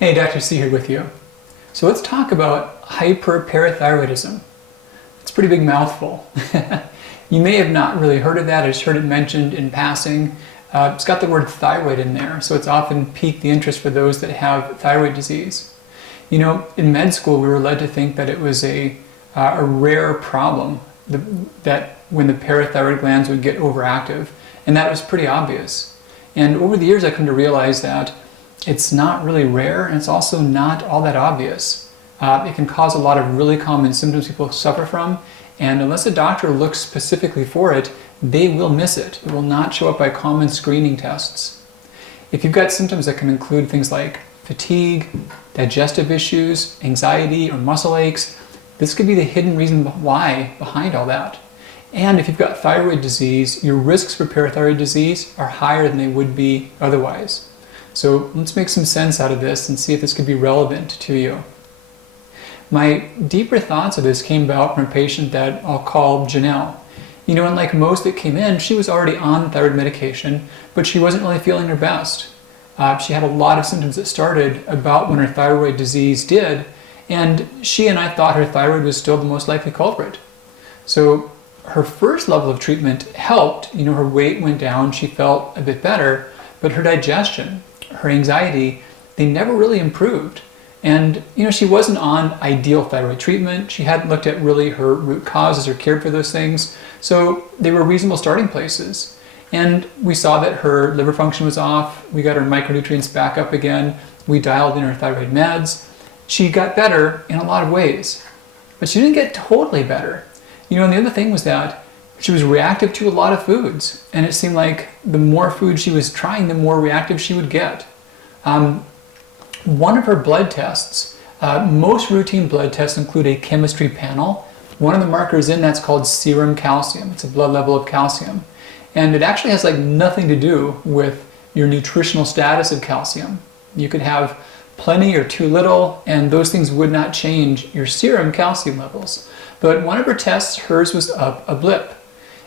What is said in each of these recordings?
Hey, Dr. C here with you. So let's talk about hyperparathyroidism. It's a pretty big mouthful. You may have not really heard of that. I just heard it mentioned in passing. It's got the word thyroid in there, so it's often piqued the interest for those that have thyroid disease. You know, in med school, we were led to think that it was a rare problem, that when the parathyroid glands would get overactive, and that was pretty obvious. And over the years, I come to realize that it's not really rare, and it's also not all that obvious. It can cause a lot of really common symptoms people suffer from, and unless a doctor looks specifically for it, they will miss it. It will not show up by common screening tests. If you've got symptoms that can include things like fatigue, digestive issues, anxiety, or muscle aches, this could be the hidden reason why behind all that. And if you've got thyroid disease, your risks for parathyroid disease are higher than they would be otherwise. So let's make some sense out of this and see if this could be relevant to you. My deeper thoughts of this came about from a patient that I'll call Janelle. You know, and like most that came in, she was already on thyroid medication, but she wasn't really feeling her best. She had a lot of symptoms that started about when her thyroid disease did, and she and I thought her thyroid was still the most likely culprit. So her first level of treatment helped. You know, her weight went down, she felt a bit better, but her digestion, her anxiety, they never really improved. And you know, she wasn't on ideal thyroid treatment. She hadn't looked at really her root causes or cared for those things. So they were reasonable starting places. And we saw that her liver function was off. We got her micronutrients back up again. We dialed in her thyroid meds. She got better in a lot of ways, but she didn't get totally better. You know, and the other thing was that she was reactive to a lot of foods, and it seemed like the more food she was trying, the more reactive she would get. One of her blood tests, most routine blood tests include a chemistry panel. One of the markers in that's called serum calcium. It's a blood level of calcium. And it actually has like nothing to do with your nutritional status of calcium. You could have plenty or too little, and those things would not change your serum calcium levels. But one of her tests, hers was up a blip.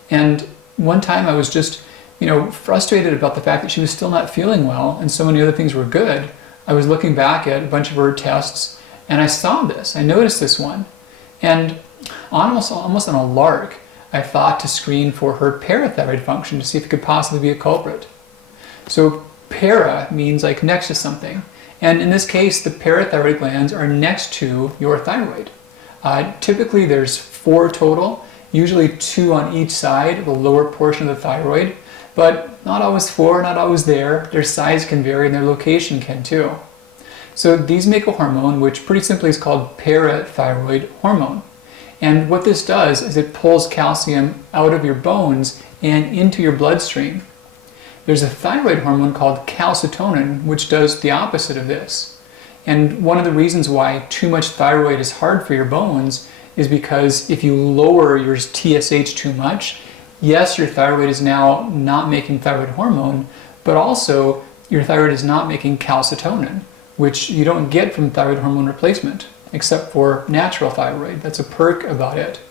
And one time I was just, you know, frustrated about the fact that she was still not feeling well and so many other things were good. I was looking back at a bunch of her tests and I saw this, I noticed this one. And almost on a lark, I thought to screen for her parathyroid function to see if it could possibly be a culprit. So para means like next to something. And in this case, the parathyroid glands are next to your thyroid. Typically there's 4 total. Usually 2 on each side of the lower portion of the thyroid, but not always 4, not always there. Their size can vary and their location can too. So these make a hormone which pretty simply is called parathyroid hormone. And what this does is it pulls calcium out of your bones and into your bloodstream. There's a thyroid hormone called calcitonin which does the opposite of this. And one of the reasons why too much thyroid is hard for your bones is because if you lower your TSH too much, yes, your thyroid is now not making thyroid hormone, but also your thyroid is not making calcitonin, which you don't get from thyroid hormone replacement, except for natural thyroid. That's a perk about it.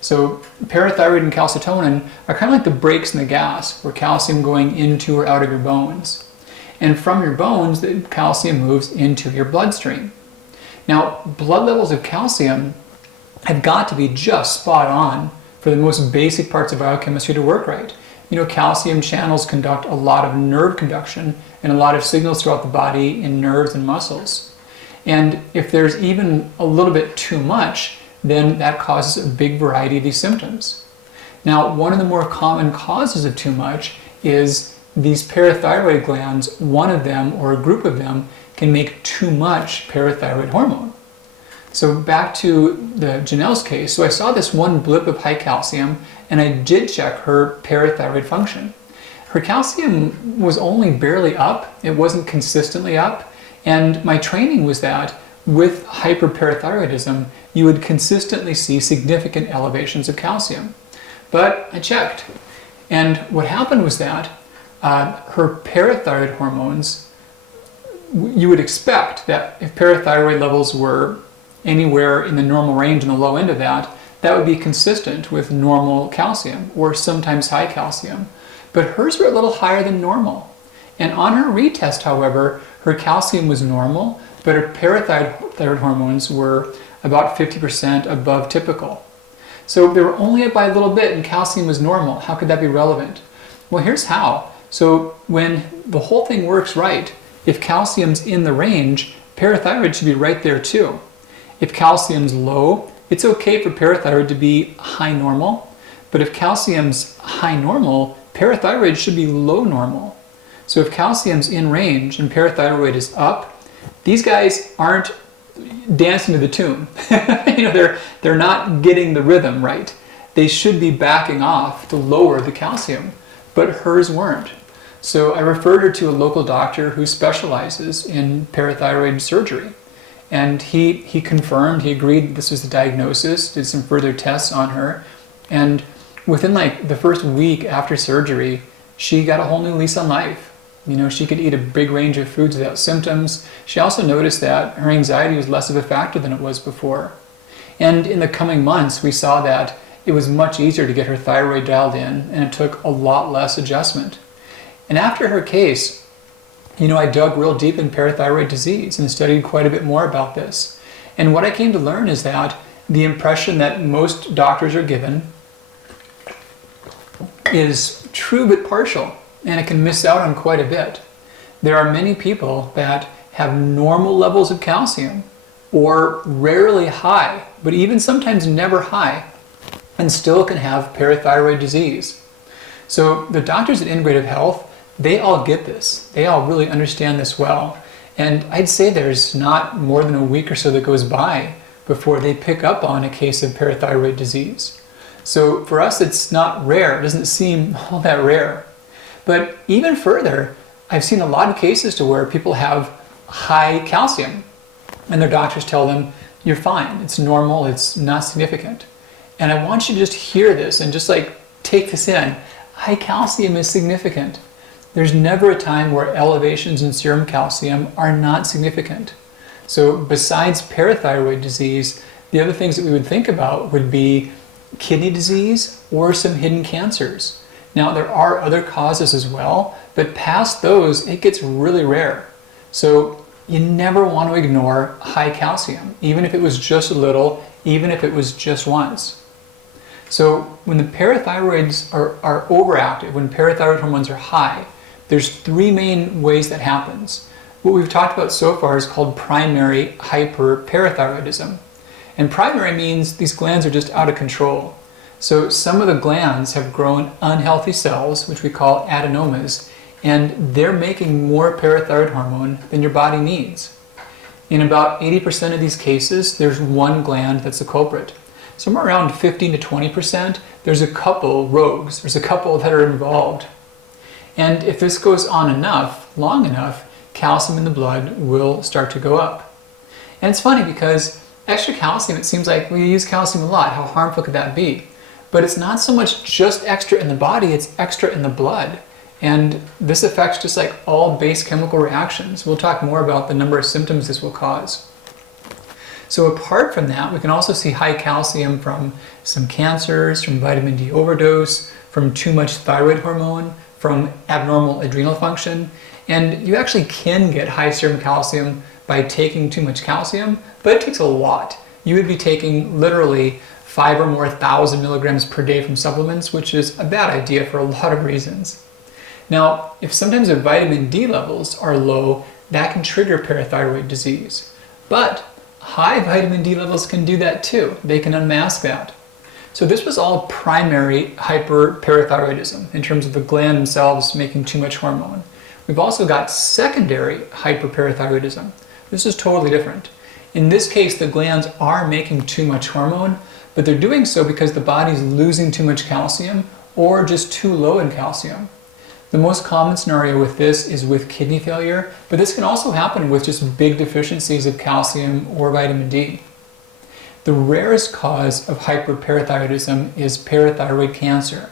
So parathyroid and calcitonin are kind of like the brakes and the gas, for calcium going into or out of your bones. And from your bones, the calcium moves into your bloodstream. Now, blood levels of calcium have got to be just spot on for the most basic parts of biochemistry to work right. You know, calcium channels conduct a lot of nerve conduction and a lot of signals throughout the body in nerves and muscles. And if there's even a little bit too much, then that causes a big variety of these symptoms. Now, one of the more common causes of too much is these parathyroid glands. One of them or a group of them can make too much parathyroid hormone. So back to the Janelle's case, so I saw this one blip of high calcium and I did check her parathyroid function. Her calcium was only barely up, it wasn't consistently up, and my training was that with hyperparathyroidism you would consistently see significant elevations of calcium. But I checked, and what happened was that her parathyroid hormones, you would expect that if parathyroid levels were anywhere in the normal range and the low end of that, that would be consistent with normal calcium or sometimes high calcium. But hers were a little higher than normal. And on her retest, however, her calcium was normal, but her parathyroid hormones were about 50% above typical. So they were only up by a little bit and calcium was normal. How could that be relevant? Well, here's how. So when the whole thing works right, if calcium's in the range, parathyroid should be right there too. If calcium's low, it's okay for parathyroid to be high normal, but if calcium's high normal, parathyroid should be low normal. So if calcium's in range and parathyroid is up, these guys aren't dancing to the tune. They're not getting the rhythm right. They should be backing off to lower the calcium, but hers weren't. So I referred her to a local doctor who specializes in parathyroid surgery. And he confirmed, he agreed this was the diagnosis, did some further tests on her. And within like the first week after surgery, she got a whole new lease on life. She could eat a big range of foods without symptoms. She also noticed that her anxiety was less of a factor than it was before. And in the coming months, we saw that it was much easier to get her thyroid dialed in, and it took a lot less adjustment. And after her case, I dug real deep in parathyroid disease and studied quite a bit more about this. And what I came to learn is that the impression that most doctors are given is true but partial, and it can miss out on quite a bit. There are many people that have normal levels of calcium, or rarely high, but even sometimes never high, and still can have parathyroid disease. So the doctors at Integrative Health, they all get this. They all really understand this well. And I'd say there's not more than a week or so that goes by before they pick up on a case of parathyroid disease. So for us, it's not rare. It doesn't seem all that rare. But even further, I've seen a lot of cases to where people have high calcium and their doctors tell them, you're fine, it's normal, it's not significant. And I want you to just hear this and just take this in. High calcium is significant. There's never a time where elevations in serum calcium are not significant. So besides parathyroid disease, the other things that we would think about would be kidney disease or some hidden cancers. Now, there are other causes as well, but past those, it gets really rare. So you never want to ignore high calcium, even if it was just a little, even if it was just once. So when the parathyroids are overactive, when parathyroid hormones are high, there's three main ways that happens. What we've talked about so far is called primary hyperparathyroidism. And primary means these glands are just out of control. So some of the glands have grown unhealthy cells, which we call adenomas, and they're making more parathyroid hormone than your body needs. In about 80% of these cases, there's one gland that's the culprit. Somewhere around 15 to 20%, there's a couple rogues, there's a couple that are involved. And if this goes on enough, long enough, calcium in the blood will start to go up. And it's funny because extra calcium, it seems like we use calcium a lot. How harmful could that be? But it's not so much just extra in the body, it's extra in the blood. And this affects just like all base chemical reactions. We'll talk more about the number of symptoms this will cause. So apart from that, we can also see high calcium from some cancers, from vitamin D overdose, from too much thyroid hormone, from abnormal adrenal function. And you actually can get high serum calcium by taking too much calcium, but it takes a lot. You would be taking literally 5 or more thousand milligrams per day from supplements, which is a bad idea for a lot of reasons. Now, if sometimes the vitamin D levels are low, that can trigger parathyroid disease. But high vitamin D levels can do that too. They can unmask that. So this was all primary hyperparathyroidism in terms of the gland themselves making too much hormone. We've also got secondary hyperparathyroidism. This is totally different. In this case, the glands are making too much hormone, but they're doing so because the body's losing too much calcium or just too low in calcium. The most common scenario with this is with kidney failure, but this can also happen with just big deficiencies of calcium or vitamin D. The rarest cause of hyperparathyroidism is parathyroid cancer.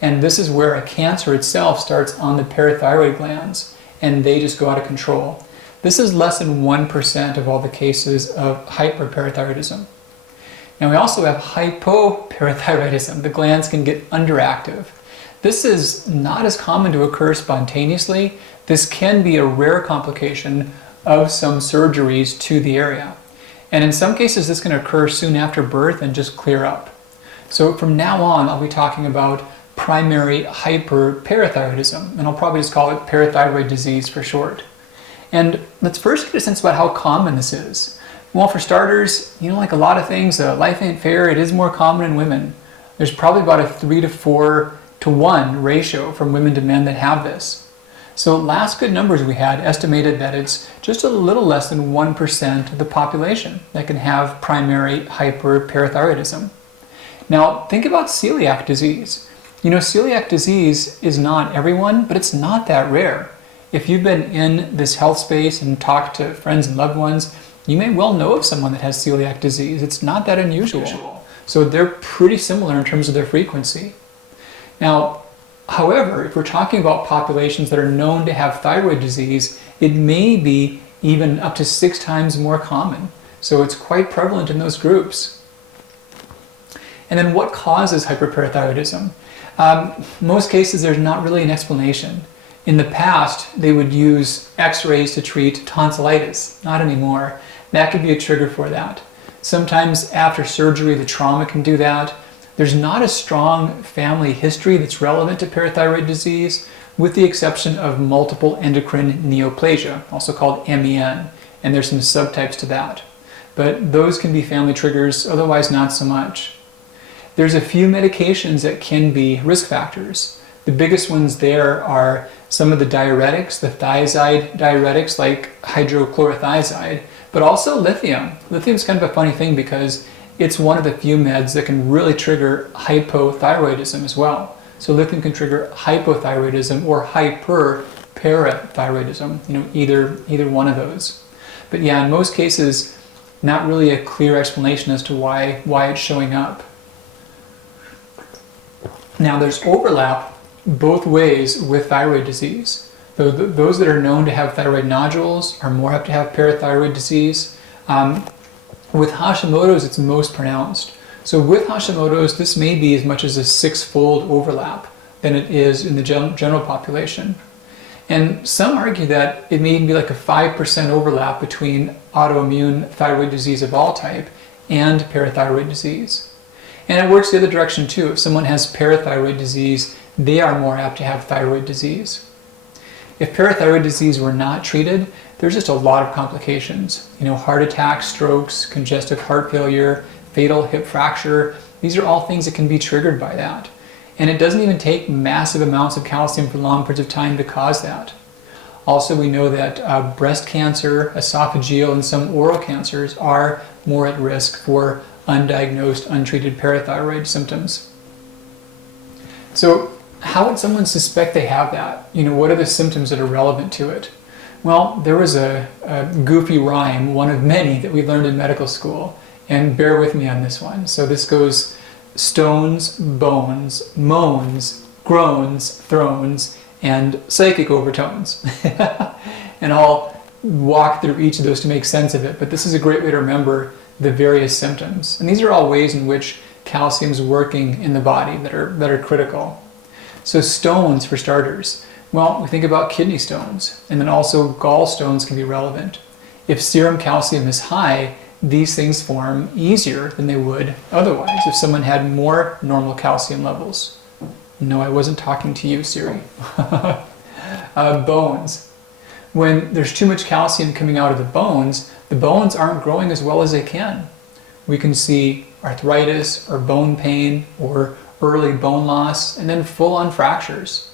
And this is where a cancer itself starts on the parathyroid glands and they just go out of control. This is less than 1% of all the cases of hyperparathyroidism. Now we also have hypoparathyroidism. The glands can get underactive. This is not as common to occur spontaneously. This can be a rare complication of some surgeries to the area. And in some cases, this can occur soon after birth and just clear up. So from now on, I'll be talking about primary hyperparathyroidism, and I'll probably just call it parathyroid disease for short. And let's first get a sense about how common this is. Well, for starters, like a lot of things, life ain't fair. It is more common in women. There's probably about a 3 to 4 to 1 ratio from women to men that have this. So last good numbers we had estimated that it's just a little less than 1% of the population that can have primary hyperparathyroidism. Now think about celiac disease. Celiac disease is not everyone, but it's not that rare. If you've been in this health space and talked to friends and loved ones, you may well know of someone that has celiac disease. It's not that unusual. So they're pretty similar in terms of their frequency. Now, however, if we're talking about populations that are known to have thyroid disease, it may be even up to 6 times more common. So it's quite prevalent in those groups. And then what causes hyperparathyroidism? Most cases, there's not really an explanation. In the past, they would use x-rays to treat tonsillitis. Not anymore. That could be a trigger for that. Sometimes after surgery, the trauma can do that. There's not a strong family history that's relevant to parathyroid disease, with the exception of multiple endocrine neoplasia, also called MEN, and there's some subtypes to that. But those can be family triggers, otherwise not so much. There's a few medications that can be risk factors. The biggest ones there are some of the diuretics, the thiazide diuretics like hydrochlorothiazide, but also lithium. Lithium is kind of a funny thing because it's one of the few meds that can really trigger hypothyroidism as well. So lithium can trigger hypothyroidism or hyperparathyroidism, either one of those. But yeah, in most cases, not really a clear explanation as to why it's showing up. Now there's overlap both ways with thyroid disease. Those that are known to have thyroid nodules are more apt to have parathyroid disease. With Hashimoto's, it's most pronounced. So with Hashimoto's, this may be as much as a 6-fold overlap than it is in the general population. And some argue that it may even be like a 5% overlap between autoimmune thyroid disease of all type and parathyroid disease. And it works the other direction too. If someone has parathyroid disease, they are more apt to have thyroid disease. If parathyroid disease were not treated, there's just a lot of complications. Heart attacks, strokes, congestive heart failure, fatal hip fracture. These are all things that can be triggered by that. And it doesn't even take massive amounts of calcium for long periods of time to cause that. Also, we know that breast cancer, esophageal, and some oral cancers are more at risk for undiagnosed, untreated parathyroid symptoms. So how would someone suspect they have that? What are the symptoms that are relevant to it? Well, there was a goofy rhyme, one of many that we learned in medical school, and bear with me on this one. So this goes stones, bones, moans, groans, thrones, and psychic overtones. And I'll walk through each of those to make sense of it, but this is a great way to remember the various symptoms. And these are all ways in which calcium is working in the body that are critical. So stones, for starters. Well, we think about kidney stones, and then also gallstones can be relevant. If serum calcium is high, these things form easier than they would otherwise if someone had more normal calcium levels. No, I wasn't talking to you, Siri. Bones. When there's too much calcium coming out of the bones aren't growing as well as they can. We can see arthritis or bone pain or early bone loss and then full-on fractures.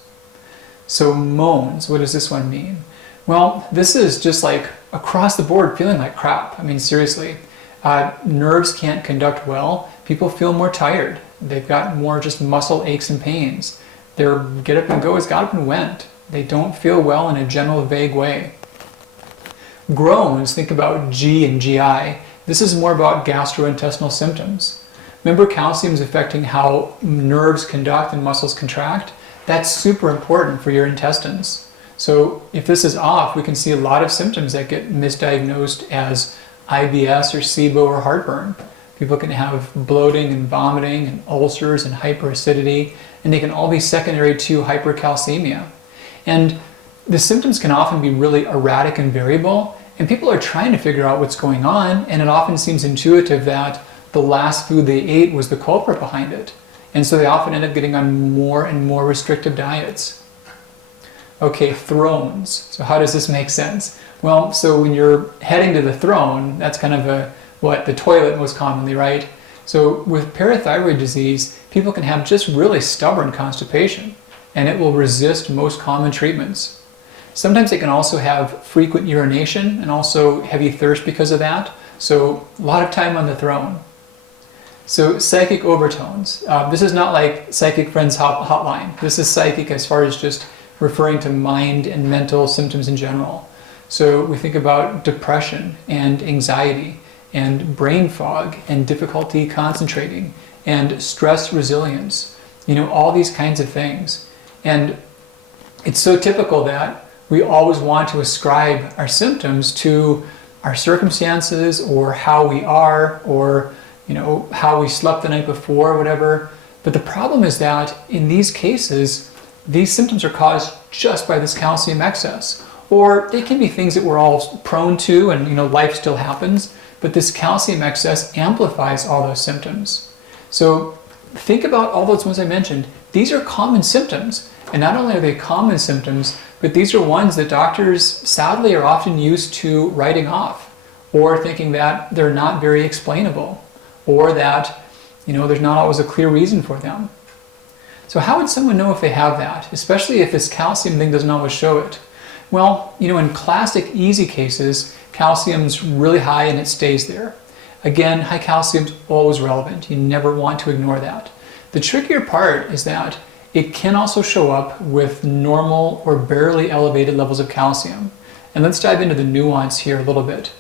So moans, what does this one mean? Well, this is just like across the board feeling like crap. I mean, seriously. Nerves can't conduct well. People feel more tired. They've got more just muscle aches and pains. Their get up and go has got up and went. They don't feel well in a general vague way. Groans, think about G and GI. This is more about gastrointestinal symptoms. Remember, calcium is affecting how nerves conduct and muscles contract? That's super important for your intestines. So if this is off, we can see a lot of symptoms that get misdiagnosed as IBS or SIBO or heartburn. People can have bloating and vomiting and ulcers and hyperacidity, and they can all be secondary to hypercalcemia. And the symptoms can often be really erratic and variable, And people are trying to figure out what's going on, and it often seems intuitive that the last food they ate was the culprit behind it. And so they often end up getting on more and more restrictive diets. Okay, thrones. So how does this make sense? Well, so when you're heading to the throne, that's kind of the toilet most commonly, right? So with parathyroid disease, people can have just really stubborn constipation, and it will resist most common treatments. Sometimes they can also have frequent urination and also heavy thirst because of that. So a lot of time on the throne. So psychic overtones. This is not like Psychic Friends hotline. This is psychic as far as just referring to mind and mental symptoms in general. So we think about depression and anxiety and brain fog and difficulty concentrating and stress resilience, all these kinds of things. And it's so typical that we always want to ascribe our symptoms to our circumstances or how we are or how we slept the night before or whatever. But the problem is that in these cases, these symptoms are caused just by this calcium excess. Or they can be things that we're all prone to and life still happens, but this calcium excess amplifies all those symptoms. So think about all those ones I mentioned. These are common symptoms. And not only are they common symptoms, but these are ones that doctors sadly are often used to writing off or thinking that they're not very explainable or that there's not always a clear reason for them. So how would someone know if they have that, especially if this calcium thing doesn't always show it? Well, in classic easy cases, calcium's really high and it stays there. Again, high calcium's always relevant. You never want to ignore that. The trickier part is that it can also show up with normal or barely elevated levels of calcium. And let's dive into the nuance here a little bit.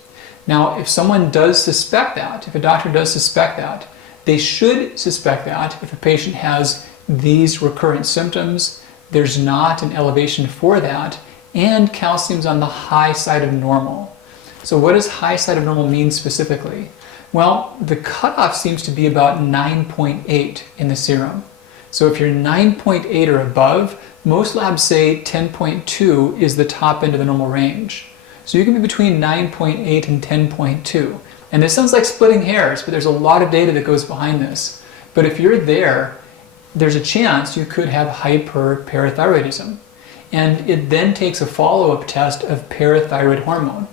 Now, if someone does suspect that, if a doctor does suspect that, they should suspect that if a patient has these recurrent symptoms, there's not an elevation for that, and calcium's on the high side of normal. So what does high side of normal mean specifically? Well, the cutoff seems to be about 9.8 in the serum. So if you're 9.8 or above, most labs say 10.2 is the top end of the normal range. So you can be between 9.8 and 10.2. And this sounds like splitting hairs, but there's a lot of data that goes behind this. But if you're there, there's a chance you could have hyperparathyroidism. And it then takes a follow-up test of parathyroid hormone.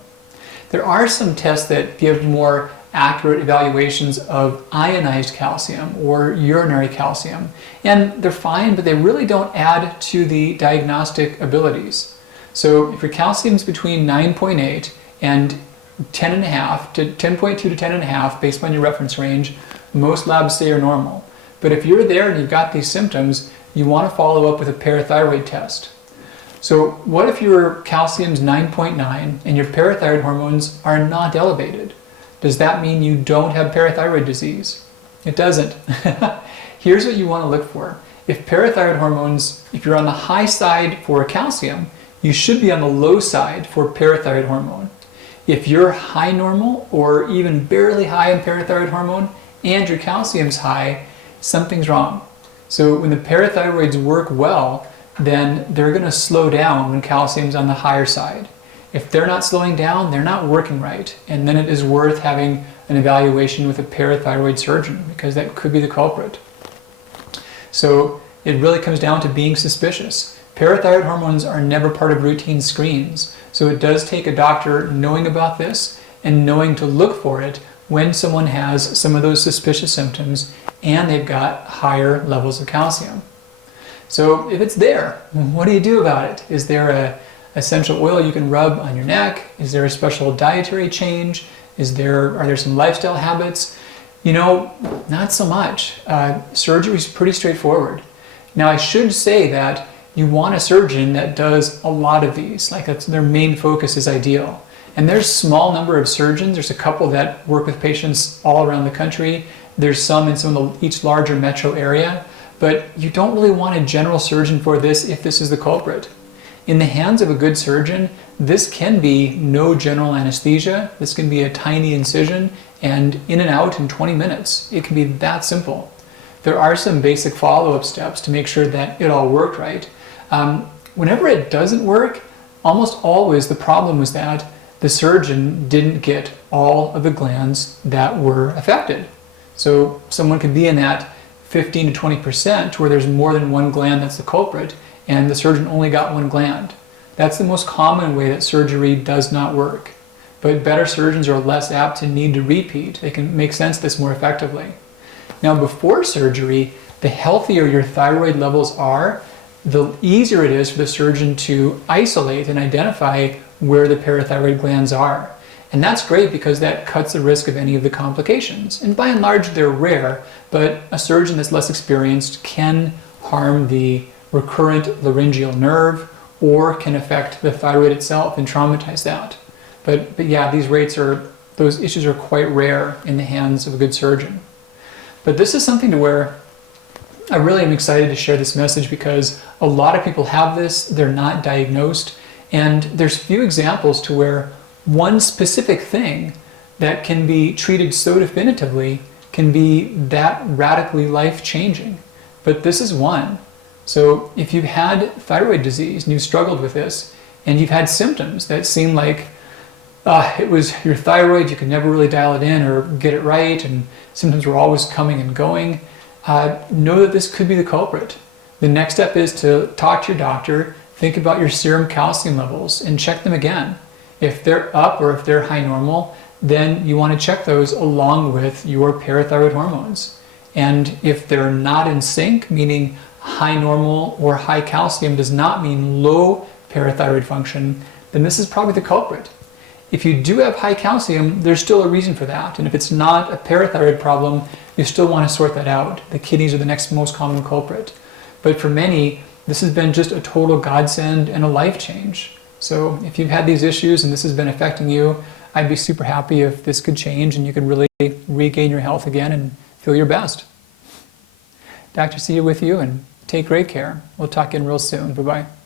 There are some tests that give more accurate evaluations of ionized calcium or urinary calcium. And they're fine, but they really don't add to the diagnostic abilities. So if your calcium's between 9.8 and 10.5 to 10.2 to 10.5 based on your reference range, most labs say you're normal. But if you're there and you've got these symptoms, you want to follow up with a parathyroid test. So what if your calcium's 9.9 and your parathyroid hormones are not elevated? Does that mean you don't have parathyroid disease? It doesn't. Here's what you want to look for. If parathyroid hormones, if you're on the high side for calcium, you should be on the low side for parathyroid hormone. If you're high normal or even barely high in parathyroid hormone and your calcium's high, something's wrong. So when the parathyroids work well, then they're going to slow down when calcium's on the higher side. If they're not slowing down, they're not working right. And then it is worth having an evaluation with a parathyroid surgeon because that could be the culprit. So it really comes down to being suspicious. Parathyroid hormones are never part of routine screens. So it does take a doctor knowing about this and knowing to look for it when someone has some of those suspicious symptoms and they've got higher levels of calcium. So if it's there, what do you do about it? Is there a essential oil you can rub on your neck? Is there a special dietary change? Are there some lifestyle habits? Not so much. Surgery is pretty straightforward. Now I should say that you want a surgeon that does a lot of these, like their main focus is ideal. And there's a small number of surgeons. There's a couple that work with patients all around the country. There's some in each larger metro area. But you don't really want a general surgeon for this if this is the culprit. In the hands of a good surgeon, this can be no general anesthesia. This can be a tiny incision and in and out in 20 minutes. It can be that simple. There are some basic follow-up steps to make sure that it all worked right. Whenever it doesn't work, almost always the problem was that the surgeon didn't get all of the glands that were affected. So someone could be in that 15 to 20% where there's more than one gland that's the culprit, and the surgeon only got one gland. That's the most common way that surgery does not work. But better surgeons are less apt to need to repeat. They can make sense of this more effectively. Now, before surgery, the healthier your thyroid levels are, the easier it is for the surgeon to isolate and identify where the parathyroid glands are. And that's great because that cuts the risk of any of the complications. And by and large, they're rare, but a surgeon that's less experienced can harm the recurrent laryngeal nerve or can affect the thyroid itself and traumatize that. But yeah, those issues are quite rare in the hands of a good surgeon. But this is something to where I really am excited to share this message because a lot of people have this, they're not diagnosed, and there's few examples to where one specific thing that can be treated so definitively can be that radically life-changing. But this is one. So if you've had thyroid disease and you've struggled with this, and you've had symptoms that seem like it was your thyroid, you could never really dial it in or get it right, and symptoms were always coming and going, know that this could be the culprit. The next step is to talk to your doctor, think about your serum calcium levels, and check them again. If they're up or if they're high normal, then you want to check those along with your parathyroid hormones. And if they're not in sync, meaning high normal or high calcium does not mean low parathyroid function, then this is probably the culprit. If you do have high calcium, there's still a reason for that. And if it's not a parathyroid problem, you still want to sort that out. The kidneys are the next most common culprit. But for many, this has been just a total godsend and a life change. So if you've had these issues and this has been affecting you, I'd be super happy if this could change and you could really regain your health again and feel your best. Dr. C with you, and take great care. We'll talk again real soon. Bye-bye.